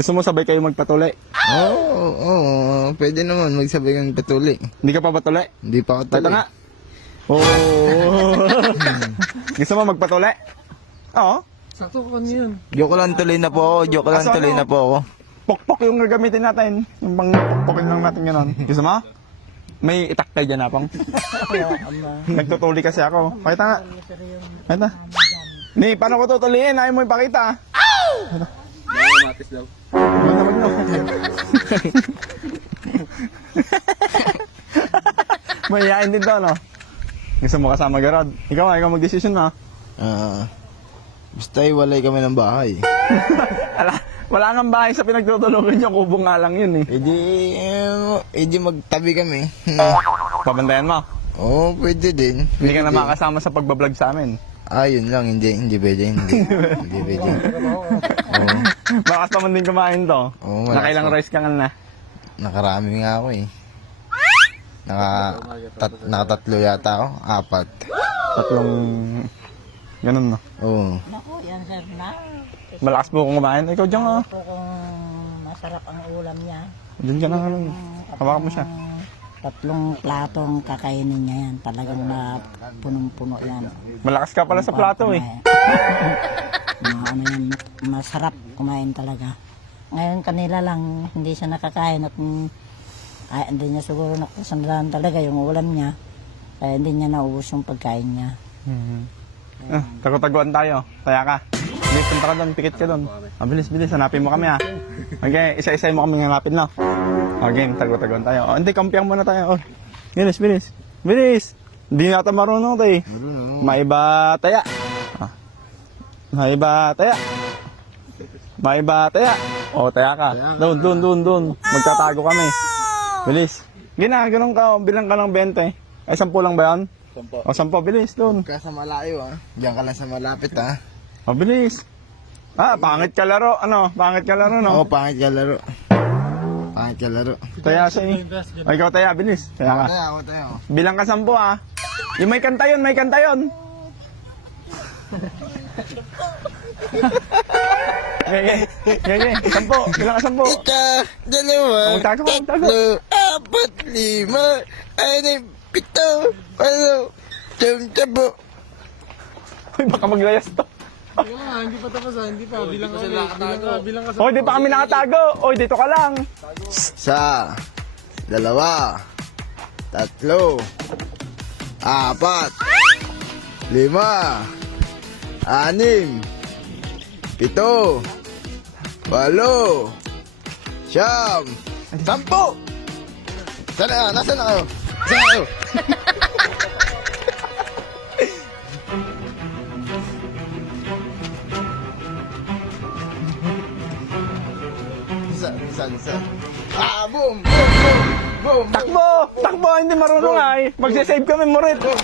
Gusto mo sabay kayo magpatuli? Pwede naman magsabay kang patuli. Hindi ka pa patuli? Hindi pa ako Ito tuli. nga. Oo. Gusto mo magpatuli? Oo. Sakto ko yun. Joke lang, tuloy na po ako. Joke lang, Aso, tuloy ano? na po ako. Pokpok yung gagamitin natin. Yung pang pokpokin lang natin gano'n. Gusto mo? May itakay dyan apang. Nagtutuli kasi ako. Pakita nga. Pakita. Ni, paano ko tutuliin? Ayaw mo ipakita. Matis daw. Wag na. Mahihain din to, no? Gusto mo kasama garad? Ikaw mag-desisyon na. Basta iwalay kami ng bahay. Wala nga bahay sa pinagtutulungan niyo. Kubo nga lang yun eh. Edi magtabi kami. Pabantayan mo. Oo, pwede din. Hindi ka na makasama sa pagbablog sa amin. Yun lang, hindi pwede. Hindi pwede. Oo. Bakas naman din kumain to. Oo, malakas Nakailang pa. rice ka nga na. Nakarami nga ako eh. Nakatatlo yata ako. 4. Tatlong... Ganun no. Oo. Naku, yan sir na. Malakas po kung kumain. Ikaw dyan ka. Ito kung masarap ang ulam niya. Dyan ka na nga lang. Hawakan mo siya. Tatlong platong kakainin niya yan. Talagang na punong-puno yan. Malakas ka pala sa plato eh. Ano yan, masarap kumain talaga. Ngayon kanila lang, hindi siya nakakain at hindi niya siguro nakasandaan talaga yung ulam niya. Kaya hindi niya naubos yung pagkain niya. Tago-taguan tayo. Taya ka. Bilis, punta ka doon. Pikit ka doon. Bilis. Hanapin mo kami ha. Okay, isa-isa mo kami hanapin na. Okay, tago-taguan tayo. Hindi, kampiang muna tayo. Bilis. Hindi nata marunong tayo eh. Maiba taya. Maiba taya. Taya ka. Doon. Magtatago kami. Bilis. Ganun ka. Bilang ka ng 20. Ay, 10 lang ba yan? 10, bilis doon. Ka sa malayo Diyan ka lang sa malapit Bilis. Pangit ka laro. Pangit ka laro, no? Oo, pangit ka laro. Taya siya eh. Ikaw taya, bilis. Taya ka. Tayo. Bilang ka 10 Yung may kanta yun. Okay. 10. Bilang ka 10. Isa, dalawa, Magtago. 4, 5, 6, 7, 8, 9, 10. Uy, baka maglayas to. Hindi pa tapos hindi pa. Bilang ka sa... Di pa kami nakatago. Dito ka lang. Isa, dalawa, 3, 4, 5, 6, 7, 8, 9, 10. Nasaan na kayo? Isa. Boom! Takbo! Hindi marunong ay. Magsisave kami, Morit. The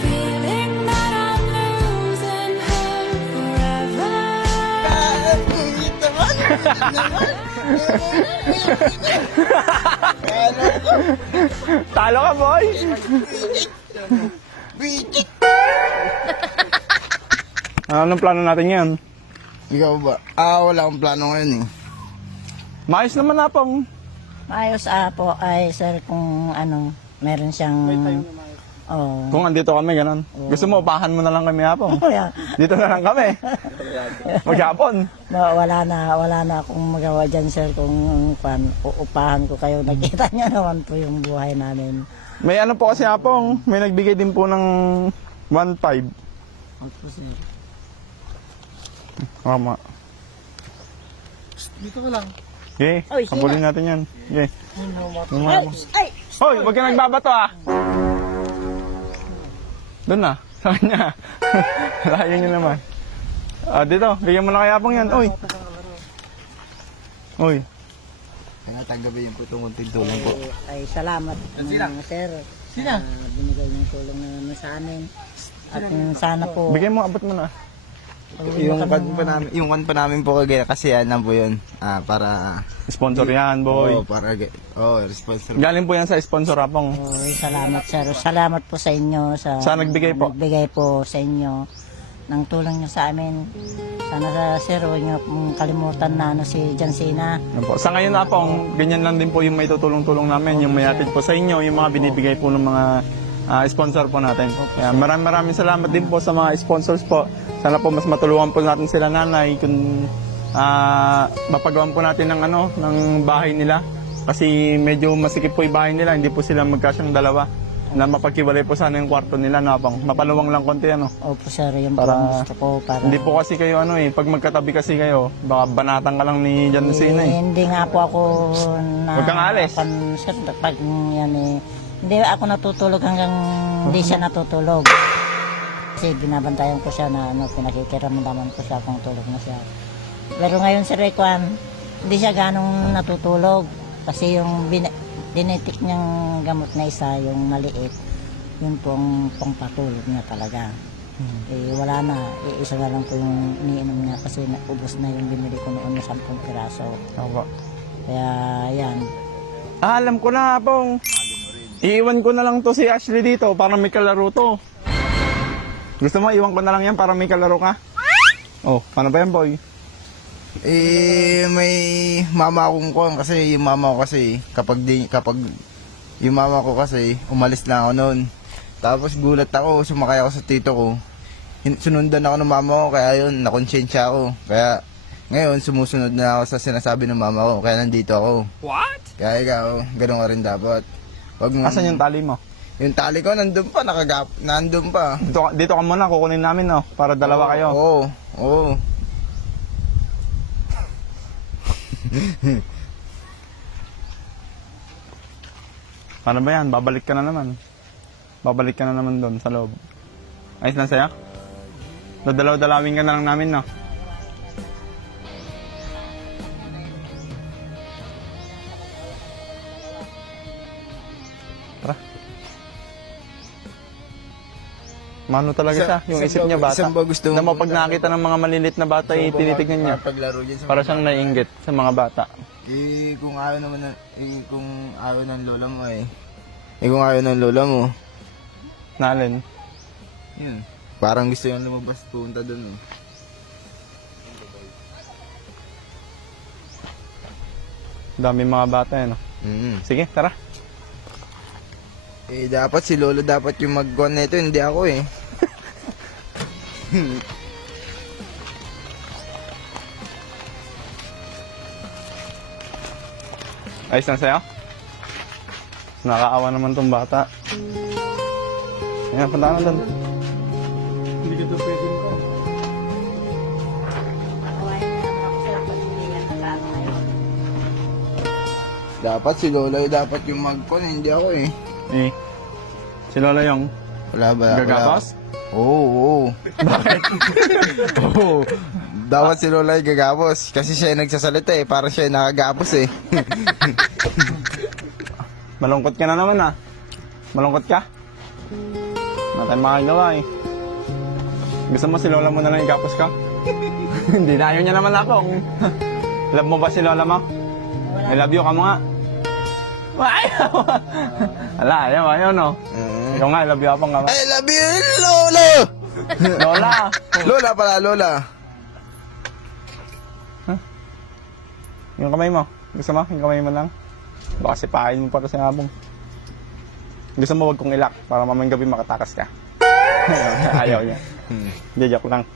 feeling that I'm losing her forever. Talo ka, boy. Anong plano natin yan? Ikaw ba? Wala akong plano ngayon eh. Maayos naman na pong. Ayos po ay sir kung meron siyang... Kung andito kami, ganun. Gusto mo, upahan mo na lang kami hapon. Kaya, Dito na lang kami. Maghapon. wala na akong magawa dyan sir kung uupahan ko kayo. Nakita niyo naman po yung buhay namin. May ano po kasi hapon, may nagbigay din po ng 1.5. Tama. Dito ka lang. Okay, Oy, sino? habulin natin yan. Okay. Ay! Hoy, wag ka nagbabato ah. Doon na, sa kanya. Layo niyo naman. Dito, bigyan mo na kaya pong yan. Uy. Kaya tagabi yung putong unting tulong po. Ay, salamat sir. Sina? Binigay ng tulong na sa amin. At sana po... Bigyan mo, abot mo na. Yung kan pa namin po kagaya kasi yan po yun. Para Sponsor yan, boy. responsible. Galing po yan sa sponsor apong. Salamat sir. Salamat po sa inyo. Sa nagbigay po. Nagbigay po sa inyo. ng tulong niyo sa amin. Sana sir, huwag niyo pong kalimutan na si John Cena. Yan po. Sa ngayon na po, ganyan lang din po yung may tutulong-tulong namin, yung may atid po sa inyo, yung mga binibigay po ng mga sponsor po natin. Kaya maraming salamat din po sa mga sponsors po. Sana po mas matulungan po natin sila nanay kung mapagawan po natin ng bahay nila. Kasi medyo masikip po yung bahay nila, hindi po sila magkasyang dalawa. Na mapagkiwalay po sana yung kwarto nila na mapaluwang lang konti Opo sir, yung Para- para, gusto ko para... Hindi po kasi kayo pag magkatabi kasi kayo, baka banatan ka lang ni John Cena Hindi nga po ako na... Huwag kang alis. Sir, pag yan hindi ako natutulog hanggang hindi siya natutulog. Kasi binabantayan ko siya na pinakikiramdaman ko siya kung tulog na siya. Pero ngayon si Rekwan, hindi siya ganong natutulog. Kasi yung dinetik niyang gamot na isa, yung maliit, yun pong pangpatulog niya talaga. Wala na, isa na lang po yung iniinom niya kasi ubos na yung binili ko noon na 10 piraso. Opo. Kaya yan. Alam ko na, Pong. Iiwan ko na lang to si Ashley dito para may kalaro to. Gusto mo, iwan ko na lang yan para may kalaro ka? Oh, paano ba yan, boy? May mama akong kuwan kasi yung mama ko kasi kapag yung mama ko kasi umalis na ako noon. Tapos gulat ako, sumakay ako sa tito ko. Sunundan ako ng mama ko kaya yun, nakonsensya ako. Kaya ngayon sumusunod na ako sa sinasabi ng mama ko kaya nandito ako. What? Kaya ikaw, ganun ka rin dapat. Wag mo, Asan yung tali mo? yung tali ko nandun pa, nandun pa. Dito ka muna, kukunin namin, no? Para dalawa kayo. Oo. Paano ba yan? Babalik ka na naman. Babalik ka na naman doon sa loob. Ayos lang sa'yo? Dadalaw-dalawin ka na lang namin, no? Tara. Mano talaga siya. Yung isip niya bata. Isang ba gusto Na mo pag nakita ng mga malilit na bata, tinitignan niya. Paglaro dyan sa Para siyang naiinggit sa mga bata. kung ayaw naman kung ayaw ng lola mo kung ayaw ng lola mo, Nalin. yun. Parang gusto yung lumabas punta doon. Dami mga bata yan. No? Sige, tara. Dapat si lolo dapat yung mag-con nito, hindi ako Ayos lang sa'yo? Nakakaawa naman tong bata. Ayan, punta ka na doon. Hindi ka daw pwedeng ko. Kawain niya naman ako sir, pag hindi yan nag-ano ngayon. Dapat si lola dapat yung mag-con, hindi ako Si Lola Yung. Wala ba? Gagapos? Oo. Bakit? Oo. Dapat si lola yung gagapos kasi siya yung nagsasalita para siya yung nakagapos Malungkot ka na naman Malungkot ka? Wala tayong makagawa Gusto mo si Lola mo na lang igapos ka? Hindi na, ayaw niya naman ako. Love mo ba si Lola mo? I love you ka mo nga. Ayaw! Ala, ayaw no? Ikaw nga, I love you apang ka. I love you, lola! Lola! Lola pala, lola. Yung kamay mo. Gusto mo? Yung kamay mo lang. Baka sipahin mo para sa abong. Gusto mo wag kong ilak para mamayang gabi makatakas ka. Ayaw niya. Joke lang.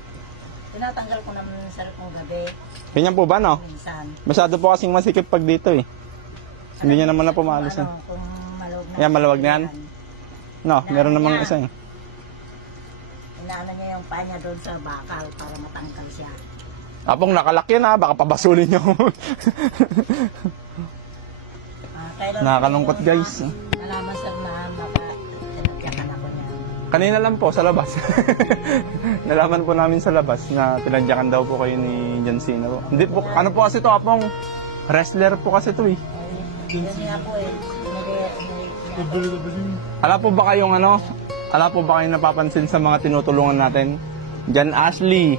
Tinatanggal ko naman sir kung gabi, Ganyan po ba, no? minsan. Masyado po kasing masikip pag dito Hindi niya naman na pumalis Kung maluwag na. Yan, maluwag na yan? No, meron namang isa Inaano niya yung paa niya doon sa bakal para matangkal siya. Apong nakalak yan baka pabasulin niyo. Nakakalungkot, guys. Nalaman sir na tinatyakan ako niya. Kanina lang po sa labas. Nalaman po namin sa labas na tinadyakan daw po kayo ni John Cena po. Hindi po, ano po kasi to, Apong? Wrestler po kasi to Yun nga po Ala po ba kayong ala po ba kayong napapansin sa mga tinutulungan natin? John Ashley,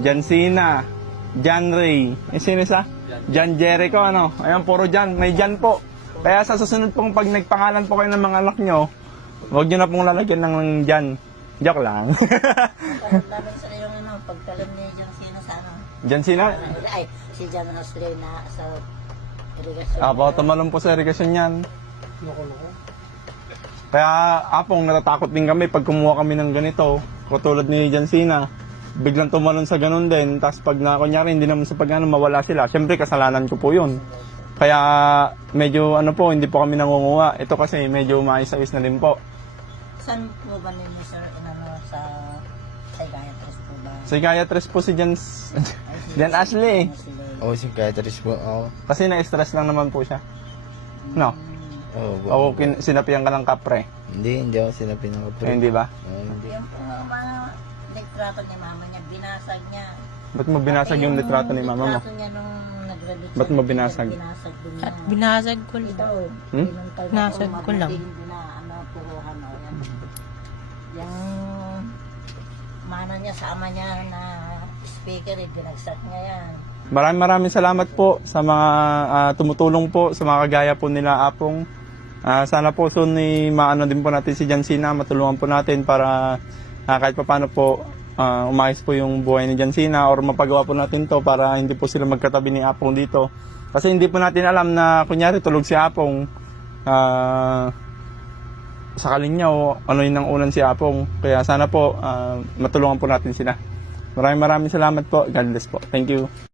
John Cena, John Ray, sino isa? John Jericho, Ayan, puro John, may John po. Kaya sa susunod pong pag nagpangalan po kayo ng mga anak nyo, huwag nyo na pong lalagyan ng John. Joke lang. Namin sila yung pagtalim ni John Cena sa ano. Diyan sila. Ay, si John Ashley na sa irigasyon. Apo, tumalon po sa irigasyon yan. Kaya apong natatakot din kami pag kumuha kami ng ganito. Katulad ni John Cena. Biglang tumalon sa ganun din. Tapos pag na, kunyari, hindi naman sa pag mawala sila. Siyempre, kasalanan ko po yun. Kaya medyo ano po, hindi po kami nangunguha. Ito kasi medyo maisawis na din po. Saan po ba ninyo, sir, sa psychiatrist po ba? Psychiatrist po si Jan, Jan Ashley. Oo, psychiatrist po ako. Kasi na-stress lang naman po siya. No? Oo, O sinapian ka ng kapre. hindi ako sinapin ako Eh, hindi ba? hindi. Yung mga litrato ni mama niya, binasag niya. Ba't mo binasag yung litrato ni mama mo? Litrato niya nung nag-graduate. Ba't mo binasag? Binasag din niya. Binasag ko lang. Ito, Hmm? Binasag ko lang. Puruhan o yan. Yung mana niya sa ama niya na speaker, binagsak niya yan. Maraming salamat po sa mga tumutulong po, sa mga kagaya po nila Apong. Sana po soon maano din po natin si John Cena, matulungan po natin para kahit paano po umayos po yung buhay ni John Cena or mapagawa po natin to para hindi po sila magkatabi ni Apong dito. Kasi hindi po natin alam na kunyari tulog si Apong sa kalinya o ano yun ang ulan si Apong. Kaya sana po matulungan po natin sila. Maraming salamat po. God bless po. Thank you.